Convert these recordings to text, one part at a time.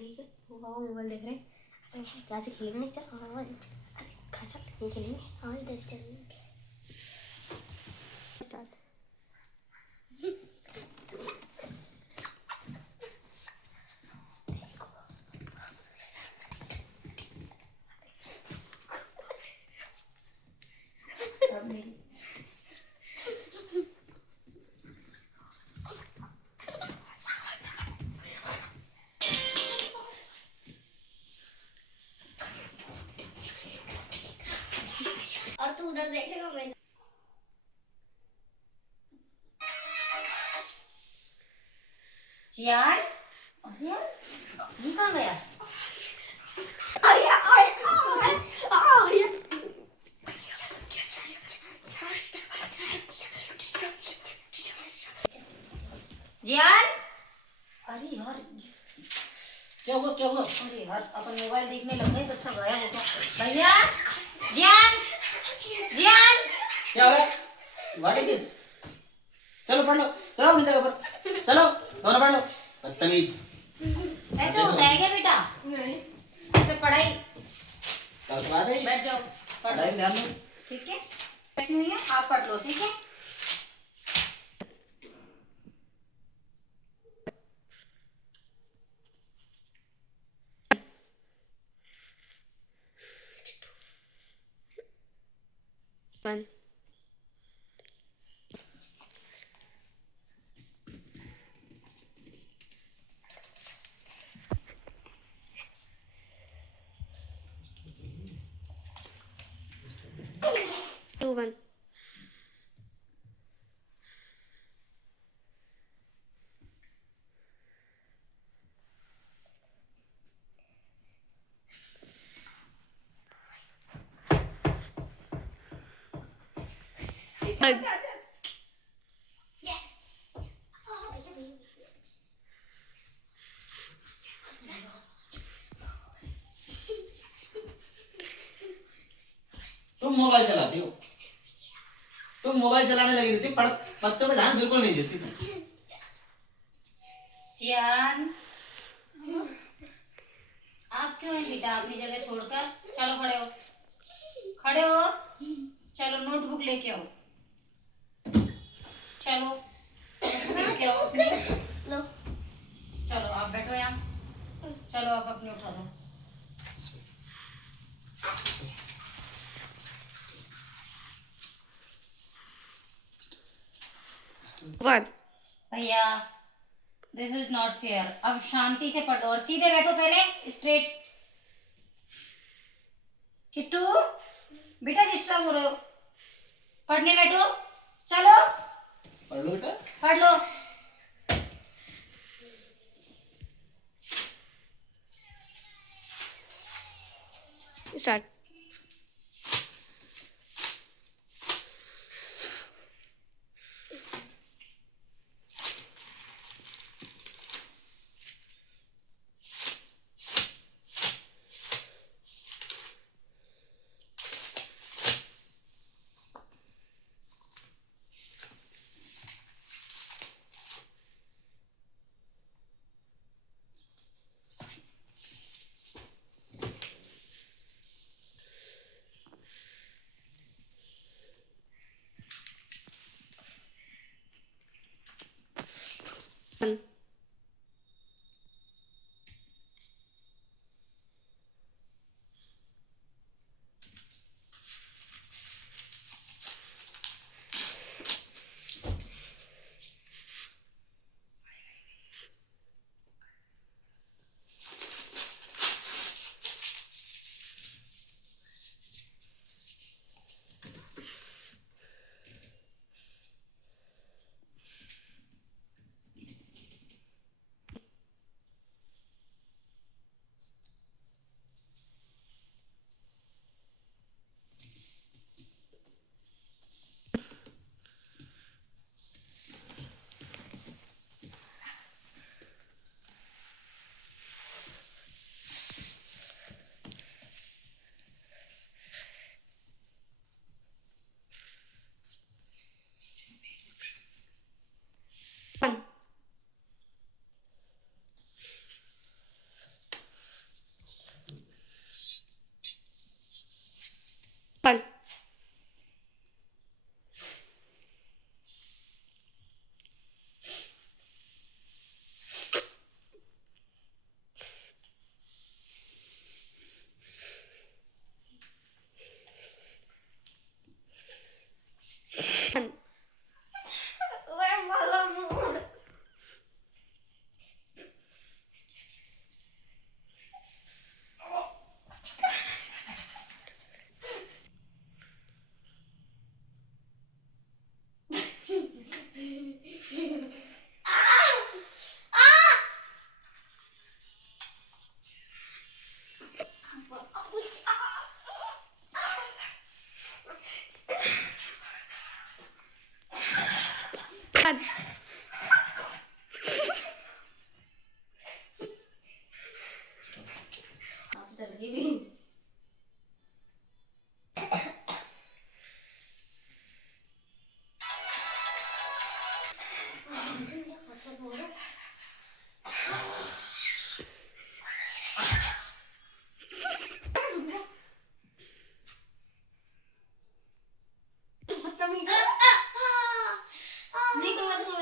ठीक है, वो पापा मोबाइल देख रहे हैं। अच्छा खेलेंगे, आज खेलेंगे। चल हाँ, अरे खा चल, नहीं खेलेंगे। हाँ इधर चलेंगे। स्टार्ट। और तू उधर देखेगा मैं। चियांस, अरे यार ये कहाँ गया? जियांस, अरे यार क्या हुआ क्या हुआ? अरे यार अपन मोबाइल देखने लग गए, बच्चा गायब हो गया। भैया जियांस, जियांस, क्या हो रहा है? What is this? चलो पढ़ लो, चलो अपनी जगह पर चलो, दोनों पढ़ लो। बदतमीज। ऐसे होता है क्या बेटा? नहीं ऐसे पढ़ाई। कल के बाद है बैठ जाओ, पढ़ पढ़ाई में ध्यान दो। ठीक है, बैठी हुई है, आप पढ़ लो। ठीक है, वन। 2 1। तुम मोबाइल चलाती हो, तुम मोबाइल चलाने लगी रहती, पढ़ बच्चों पे ध्यान बिल्कुल नहीं देती तुम। चियांस, आप क्यों है बेटा अपनी जगह छोड़कर? चलो खड़े हो, खड़े हो, चलो नोटबुक लेके आओ, चलो नोटबुक लेके आओ अपनी। लो। चलो आप बैठो यहाँ, चलो आप अपनी उठा लो। वन। भैया दिस इज नॉट फेयर, अब शांति से पढ़ो और सीधे बैठो, पहले स्ट्रेट। किट्टू बेटा डिस्टर्ब हो रहे हो, पढ़ने बैठो, चलो पढ़ लो बेटा। पढ़ लो। स्टार्ट। वन। तू।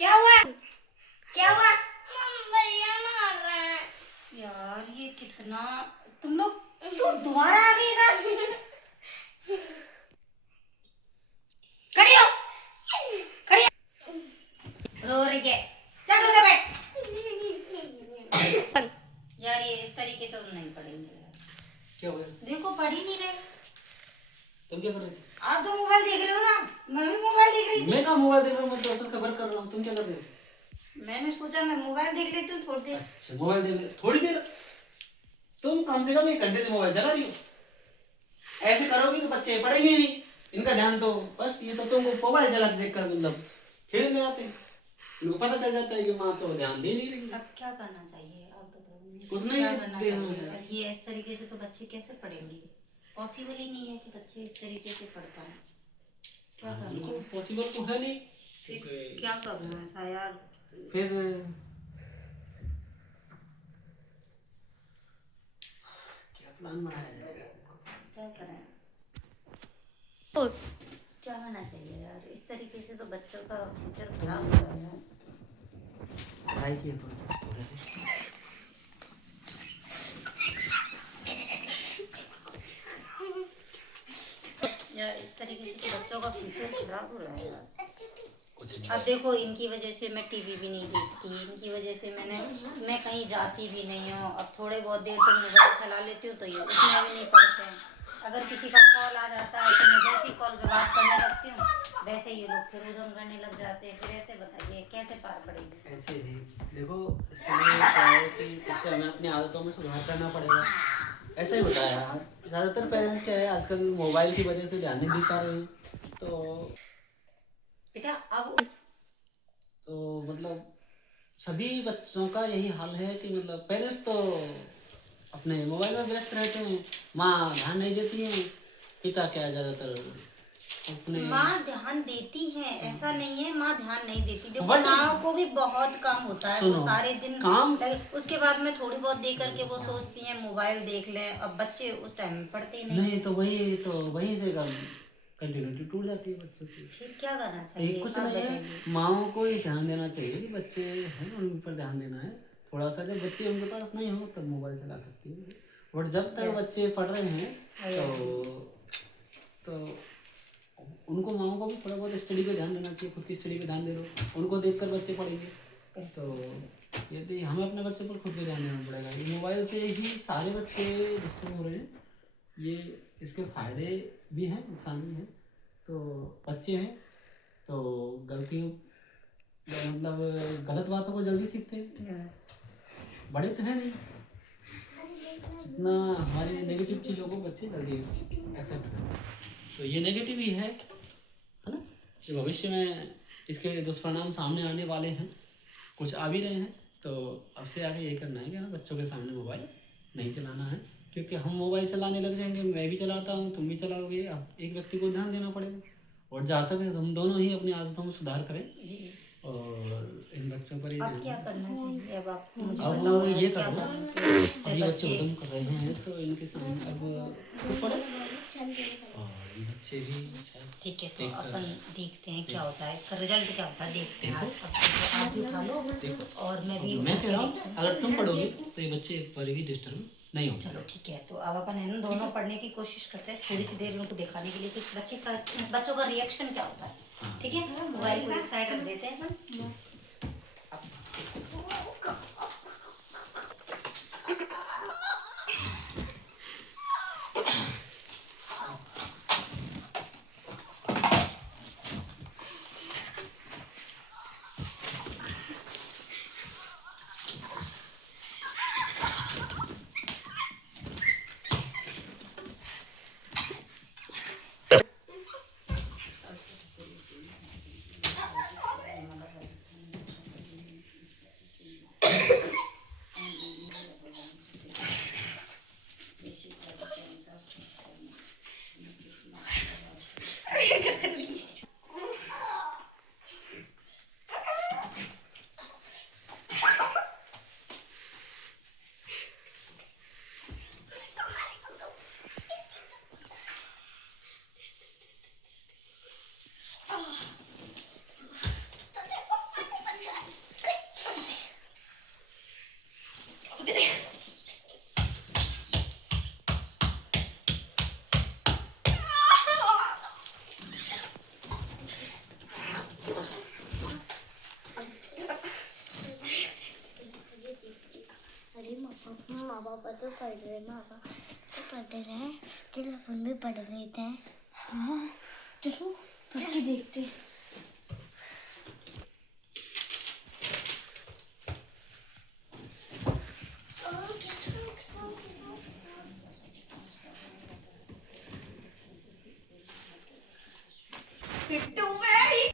क्या हुआ? क्या हुआ? भैया मार रहे हैं। यार ये कितना, तुम लोग तो दोबारा आ गई इधर। खड़ी हो, खड़ी हो। रो रही है, चल उधर बैठ। यार ये इस तरीके से तो नहीं पढ़ेंगे यार। क्या हुआ? देखो पढ़ ही नहीं रहे। तुम क्या कर रहे थे? आप तो मोबाइल देख रहे हो ना, मैं भी मोबाइल देख रही थी। मैं कहाँ मोबाइल देख रहा हूँ, मैं तो ऑफिस का वर्क कर रहा हूँ। तुम क्या कर रहे हो? मैंने सोचा मैं मोबाइल देख लेती हूँ थोड़ी देर। अच्छा, मोबाइल देख ले थोड़ी देर। तुम कम से कम 1 घंटे से मोबाइल चला रही हो। ऐसे करोगी तो बच्चे पढ़ेंगे नहीं, इनका ध्यान तो बस ये तो तुम मोबाइल चला देख कर मतलब खेलने जाते हैं। इनको पता चल जाता है कि माँ तो ध्यान दे नहीं रही। अब क्या करना चाहिए आप बताओ। कुछ नहीं क्या करना देना चाहिए? है। अब ये इस तरीके से तो बच्चे कैसे पढ़ेंगे? पॉसिबल ही नहीं है कि बच्चे इस तरीके से पढ़ पाए। क्या करूँ? पॉसिबल तो है नहीं। फिर क्या करूँ ऐसा यार? फिर क्या प्लान बनाया जाए? क्या करें? क्या होना चाहिए यार? इस तरीके से तो बच्चों का फ्यूचर खराब हो रहा है। पढ़ाई की थोड़ा यार इस तरीके से तो बच्चों का फ्यूचर खराब हो रहा है यार। कुछ नहीं। अब देखो इनकी वजह से मैं टीवी भी नहीं देखती, इनकी वजह से मैं कहीं जाती भी नहीं हूँ। अब थोड़े बहुत देर तक मोबाइल चला लेती हूँ तो ये उसमें भी नहीं पढ़ते हैं। अगर किसी का कॉल आ जाता है तो मैं जैसे ही कॉल पे बात करने लगती हूँ वैसे ये लोग फिर उधम करने लग जाते हैं। फिर ऐसे बताइए कैसे पार पड़ेगी? ऐसे ही देखो, इसके लिए क्या है कि कुछ हमें अपनी आदतों में सुधार करना पड़ेगा। ऐसा ही होता है यार। ज़्यादातर पेरेंट्स क्या है आजकल मोबाइल की वजह से ध्यान नहीं दे पा रहे हैं। तो बेटा अब मतलब सभी बच्चों का यही हाल है कि मतलब पेरेंट्स तो अपने मोबाइल में व्यस्त रहते हैं, माँ ध्यान नहीं देती है, पिता क्या ज़्यादातर अपने माँ ध्यान देती है, ऐसा नहीं है माँ ध्यान नहीं देती। देखो But- माँ को भी बहुत काम होता है, वो सुनो, सारे दिन काम- उसके बाद में थोड़ी बहुत दे करके वो सोचती हैं मोबाइल देख लें। अब बच्चे उस टाइम में पढ़ते ही नहीं। नहीं तो वहीं से कंटिन्यूटी टूट जाती है बच्चों की। फिर क्या करना ये चाहिए? कुछ आप नहीं बताइए। है, माओ को ही ध्यान देना चाहिए कि बच्चे हैं उन पर ध्यान देना है थोड़ा सा। जब बच्चे उनके पास नहीं हो तब मोबाइल चला सकती है, और जब तक बच्चे पढ़ रहे हैं तो उनको माओ को भी थोड़ा बहुत स्टडी पे ध्यान देना चाहिए। खुद की स्टडी पे ध्यान दे लो, उनको देखकर बच्चे पढ़ेंगे। तो यदि हमें अपने बच्चों पर खुद भी ध्यान देना पड़ेगा। ये मोबाइल से ही सारे बच्चे डिस्टर्ब हो रहे हैं। ये इसके फायदे भी हैं, नुकसान भी हैं। तो बच्चे हैं तो गलतियों मतलब गलत बातों को जल्दी सीखते हैं, बड़े तो हैं नहीं। जितना हमारे नेगेटिव चीज़ों को बच्चे जल्दी एक्सेप्ट करते हैं, तो ये नेगेटिव ही है ना। ये भविष्य में इसके दुष्परिणाम सामने आने वाले हैं, कुछ आ भी रहे हैं। तो अब से आगे ये करना है कि हमें बच्चों के सामने मोबाइल नहीं चलाना है, क्योंकि हम मोबाइल चलाने लग जाएंगे, मैं भी चलाता हूँ, तुम भी चलाओगे। अब एक व्यक्ति को ध्यान देना पड़ेगा, और जहाँ तक है हम दोनों ही अपनी आदतों में सुधार करें और इन बच्चों पर ही अब ध्यान क्या दें। करना चाहिए? अब आप मुझे अब बताओ ये क्या करो, करना चाहिए? अभी बच्चे उद्यम कर रहे हैं तो इनके सामने अब खुद पढ़ो, और ये बच्चे भी शायद ठीक है, तो अपन देखते हैं क्या होता है, इसका रिजल्ट क्या होता है देखते हैं। आप भी उठा लो और मैं भी मैं कह रहा हूँ अगर तुम पढ़ोगे तो ये बच्चे एक बार भी डिस्टर्ब नहीं होंगे। चलो ठीक है, तो अब अपन है ना दोनों पढ़ने की कोशिश करते हैं थोड़ी सी देर उनको दिखाने के लिए कि बच्चों का रिएक्शन क्या होता है। ठीक है, मोबाइल को एक साइड रख देते हैं अपन। माँ पापा तो पढ़ रहे, माँ पापा तो पढ़ रहे हैं, चलो अपन भी पढ़ लेते हैं। हाँ चलो पढ़ के देखते हैं। किट्टू भाई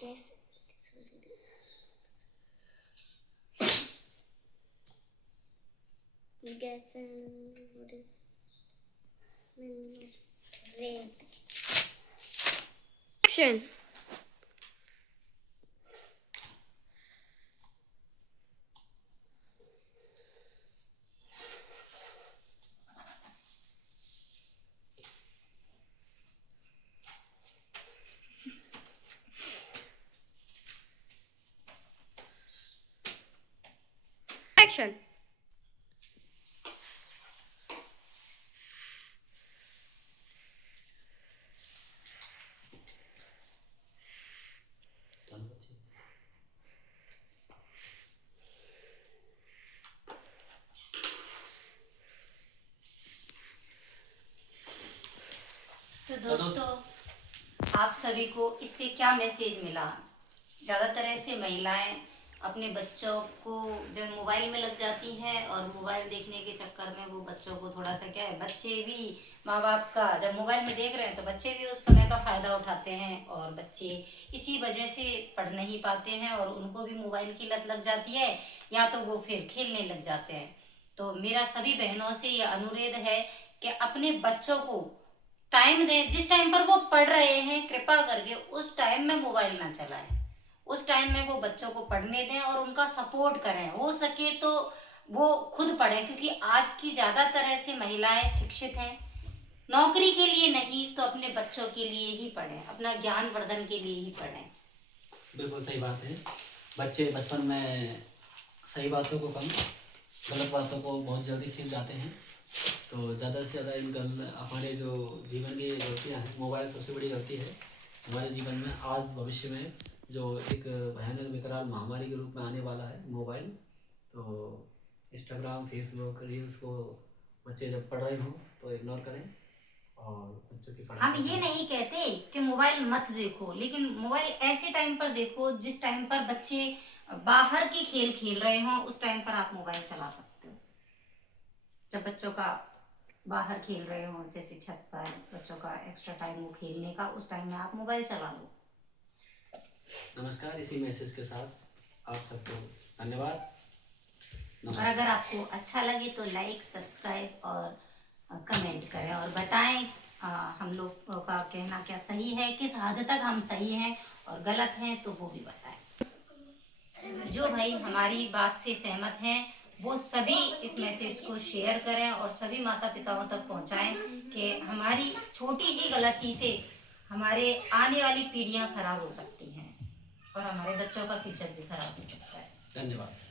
कैसे Action. Action. तो दोस्तों आप सभी को इससे क्या मैसेज मिला? ज़्यादातर ऐसे महिलाएं अपने बच्चों को जब मोबाइल में लग जाती हैं और मोबाइल देखने के चक्कर में वो बच्चों को थोड़ा सा क्या है, बच्चे भी माँ बाप का जब मोबाइल में देख रहे हैं तो बच्चे भी उस समय का फ़ायदा उठाते हैं और बच्चे इसी वजह से पढ़ नहीं पाते हैं और उनको भी मोबाइल की लत लग जाती है या तो वो फिर खेलने लग जाते हैं। तो मेरा सभी बहनों से ये अनुरोध है कि अपने बच्चों को टाइम दें, जिस टाइम पर वो पढ़ रहे हैं कृपा करके उस टाइम में मोबाइल ना चलाएं। उस टाइम में वो बच्चों को पढ़ने दें और उनका सपोर्ट करें, हो सके तो वो खुद पढ़ें, क्योंकि आज की ज़्यादातर ऐसे महिलाएं शिक्षित हैं, नौकरी के लिए नहीं तो अपने बच्चों के लिए ही पढ़ें, अपना ज्ञान वर्धन के लिए ही पढ़ें। बिल्कुल सही बात है। बच्चे बचपन में सही बातों को कम, गलत बातों को बहुत जल्दी सीख जाते हैं। तो ज़्यादा से ज़्यादा इन हमारे जो जीवन की गलतियाँ हैं, मोबाइल सबसे बड़ी गलती है हमारे जीवन में। आज भविष्य में जो एक भयानक विकराल महामारी के रूप में आने वाला है मोबाइल, तो इंस्टाग्राम, फेसबुक, रील्स को बच्चे जब पढ़ रहे हों तो इग्नोर करें और बच्चों की पढ़ाई। हम ये नहीं कहते कि मोबाइल मत देखो, लेकिन मोबाइल ऐसे टाइम पर देखो जिस टाइम पर बच्चे बाहर के खेल खेल रहे हों, उस टाइम पर आप मोबाइल चला सकते हो। जब बच्चों का बाहर खेल रहे हो, जैसे छत पर बच्चों का एक्स्ट्रा टाइम हो खेलने का, उस टाइम में आप मोबाइल चला लो। नमस्कार, इसी मैसेज के साथ आप सबको धन्यवाद। और अगर आपको अच्छा लगे तो लाइक, सब्सक्राइब और कमेंट करें और बताएं हम लोग का कहना क्या सही है, किस हद तक हम सही हैं और गलत हैं तो वो भी बताएं। जो भाई हमारी बात से सहमत हैं वो सभी इस मैसेज को शेयर करें और सभी माता पिताओं तक पहुंचाएं कि हमारी छोटी सी गलती से हमारे आने वाली पीढ़ियां खराब हो सकती हैं और हमारे बच्चों का फ्यूचर भी खराब हो सकता है। धन्यवाद।